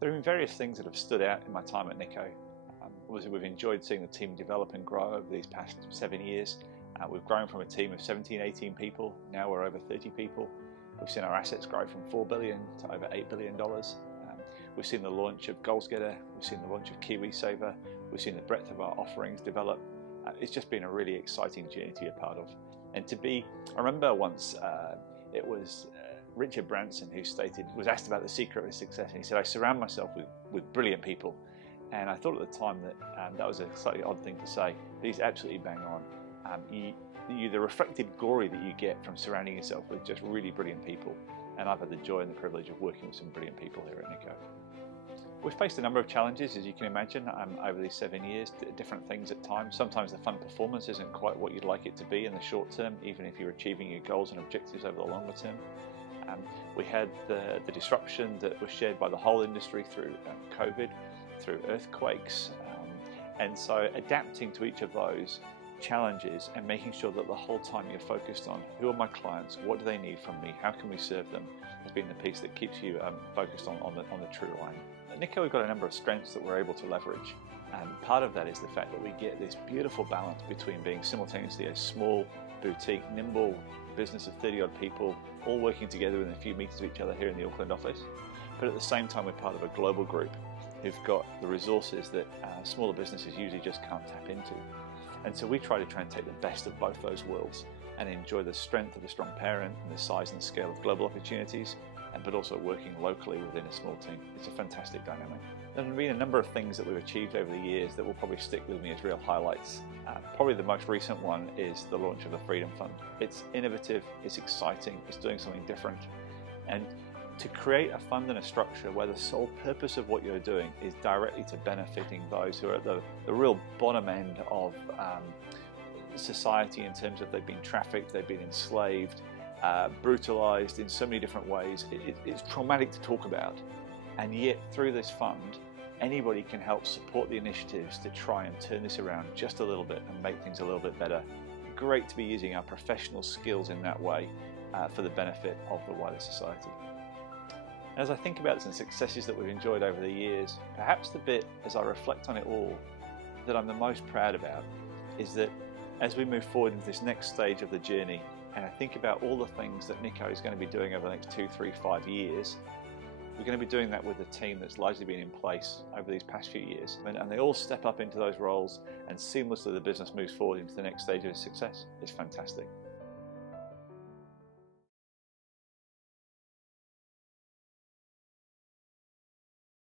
There have been various things that have stood out in my time at Nikko. Obviously, we've enjoyed seeing the team develop and grow over these past 7 years. We've grown from a team of 17, 18 people, now we're over 30 people. We've seen our assets grow from $4 billion to over $8 billion. We've seen the launch of GoalsGetter, we've seen the launch of KiwiSaver, we've seen the breadth of our offerings develop. It's just been a really exciting journey to be a part of. And I remember once it was Richard Branson who was asked about the secret of his success, and he said, I surround myself with brilliant people. And I thought at the time that that was a slightly odd thing to say, but he's absolutely bang on. The reflected glory that you get from surrounding yourself with just really brilliant people, and I've had the joy and the privilege of working with some brilliant people here at Nikko. We've faced a number of challenges, as you can imagine, over these 7 years, different things at times. Sometimes the fund performance isn't quite what you'd like it to be in the short term, even if you're achieving your goals and objectives over the longer term. We had the disruption that was shared by the whole industry through COVID, through earthquakes, and so adapting to each of those challenges and making sure that the whole time you're focused on who are my clients, what do they need from me, how can we serve them, has been the piece that keeps you focused on the true line. At Nikko, we've got a number of strengths that we're able to leverage, and part of that is the fact that we get this beautiful balance between being simultaneously a small, boutique, nimble business of 30 odd people, all working together within a few meters of each other here in the Auckland office, but at the same time we're part of a global group who've got the resources that smaller businesses usually just can't tap into. And so we try to take the best of both those worlds and enjoy the strength of a strong parent and the size and scale of global opportunities, but also working locally within a small team. It's a fantastic dynamic. There have been a number of things that we've achieved over the years that will probably stick with me as real highlights. Probably the most recent one is the launch of the Freedom Fund. It's innovative, it's exciting, it's doing something different. And to create a fund and a structure where the sole purpose of what you're doing is directly to benefiting those who are at the real bottom end of society in terms of they've been trafficked, they've been enslaved, brutalized in so many different ways. It's traumatic to talk about, and yet through this fund anybody can help support the initiatives to try and turn this around just a little bit and make things a little bit better. Great to be using our professional skills in that way for the benefit of the wider society. As I think about some successes that we've enjoyed over the years, perhaps the bit, as I reflect on it all, that I'm the most proud about is that as we move forward into this next stage of the journey, and I think about all the things that Nikko is going to be doing over the next 2, 3, 5 years, we're going to be doing that with a team that's largely been in place over these past few years. And they all step up into those roles, and seamlessly the business moves forward into the next stage of its success. It's fantastic.